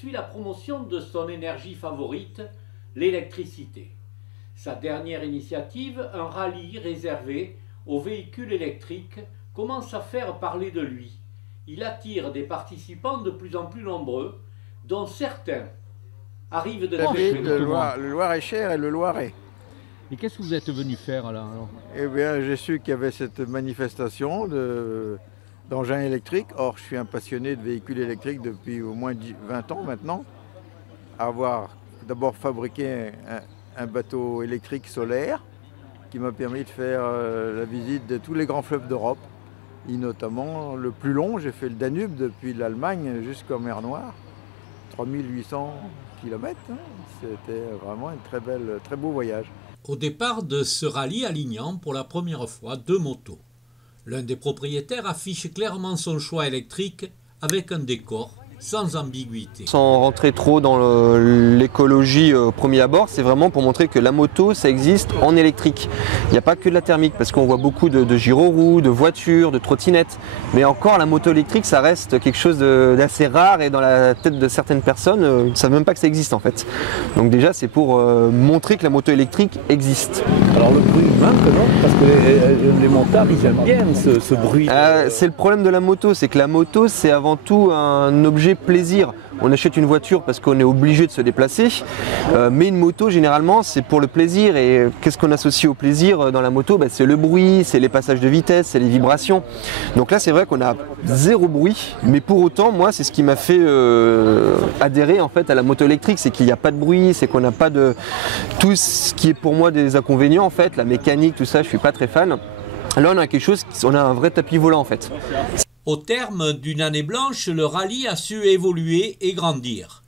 poursuit la promotion de son énergie favorite, l'électricité. Sa dernière initiative, un rallye réservé aux véhicules électriques, commence à faire parler de lui. Il attire des participants de plus en plus nombreux, dont certains arrivent de le Loir-et-Cher et le Loiret. Et qu'est-ce que vous êtes venu faire là alors? Eh bien, j'ai su qu'il y avait cette manifestation d'engins électriques. Or, je suis un passionné de véhicules électriques depuis au moins 20 ans maintenant. Avoir d'abord fabriqué un bateau électrique solaire qui m'a permis de faire la visite de tous les grands fleuves d'Europe. Et notamment le plus long, j'ai fait le Danube depuis l'Allemagne jusqu'en mer Noire. 3800 km. C'était vraiment un très beau voyage. Au départ de ce rallye alignant pour la première fois 2 motos. L'un des propriétaires affiche clairement son choix électrique avec un décor sans ambiguïté. Sans rentrer trop dans l'écologie au premier abord, c'est vraiment pour montrer que la moto, ça existe en électrique. Il n'y a pas que de la thermique, parce qu'on voit beaucoup de gyroroues, de voitures, de trottinettes. Mais encore, la moto électrique, ça reste quelque chose d'assez rare et dans la tête de certaines personnes, ils ne savent même pas que ça existe en fait. Donc déjà, c'est pour montrer que la moto électrique existe. Alors le bruit manque, non? Parce que les montards, ils aiment bien ce bruit. C'est le problème de la moto, c'est que la moto, c'est avant tout un objet plaisir. On achète une voiture parce qu'on est obligé de se déplacer, mais une moto généralement c'est pour le plaisir. Et qu'est-ce qu'on associe au plaisir dans la moto? C'est le bruit, c'est les passages de vitesse, c'est les vibrations. Donc là c'est vrai qu'on a zéro bruit, mais pour autant moi c'est ce qui m'a fait adhérer en fait à la moto électrique, c'est qu'il n'y a pas de bruit, c'est qu'on n'a pas de tout ce qui est pour moi des inconvénients en fait, la mécanique, tout ça, je suis pas très fan. Là on a quelque chose, on a un vrai tapis volant en fait. Au terme d'une année blanche, le rallye a su évoluer et grandir.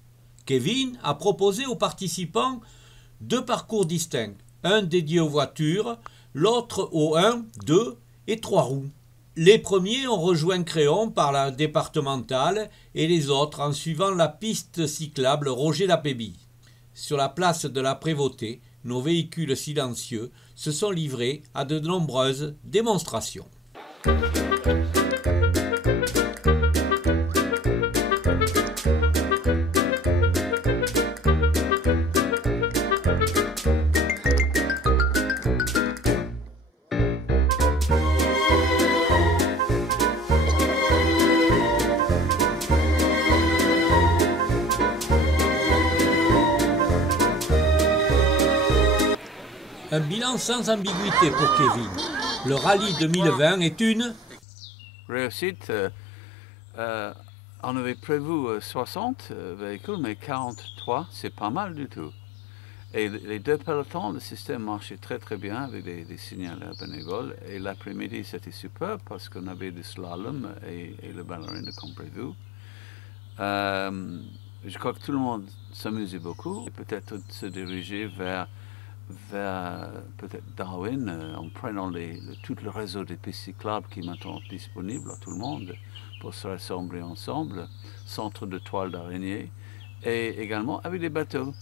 Kevin a proposé aux participants 2 parcours distincts, un dédié aux voitures, l'autre aux 1, 2 et 3 roues. Les premiers ont rejoint Créon par la départementale et les autres en suivant la piste cyclable Roger Lapébie. Sur la place de la Prévôté, nos véhicules silencieux se sont livrés à de nombreuses démonstrations. Un bilan sans ambiguïté pour Kevin. Le rallye 2020 est une réussite. On avait prévu 60 véhicules, mais 43, c'est pas mal du tout. Et les 2 pelotons, le système marchait très bien avec des signaleurs bénévoles. Et l'après-midi, c'était super parce qu'on avait du slalom et le ballerine comme prévu. Je crois que tout le monde s'amusait beaucoup. Et peut-être se diriger vers peut-être Darwin, en prenant tout le réseau des pistes cyclables qui est maintenant disponible à tout le monde pour se rassembler ensemble, centre de toile d'araignée, et également avec des bateaux.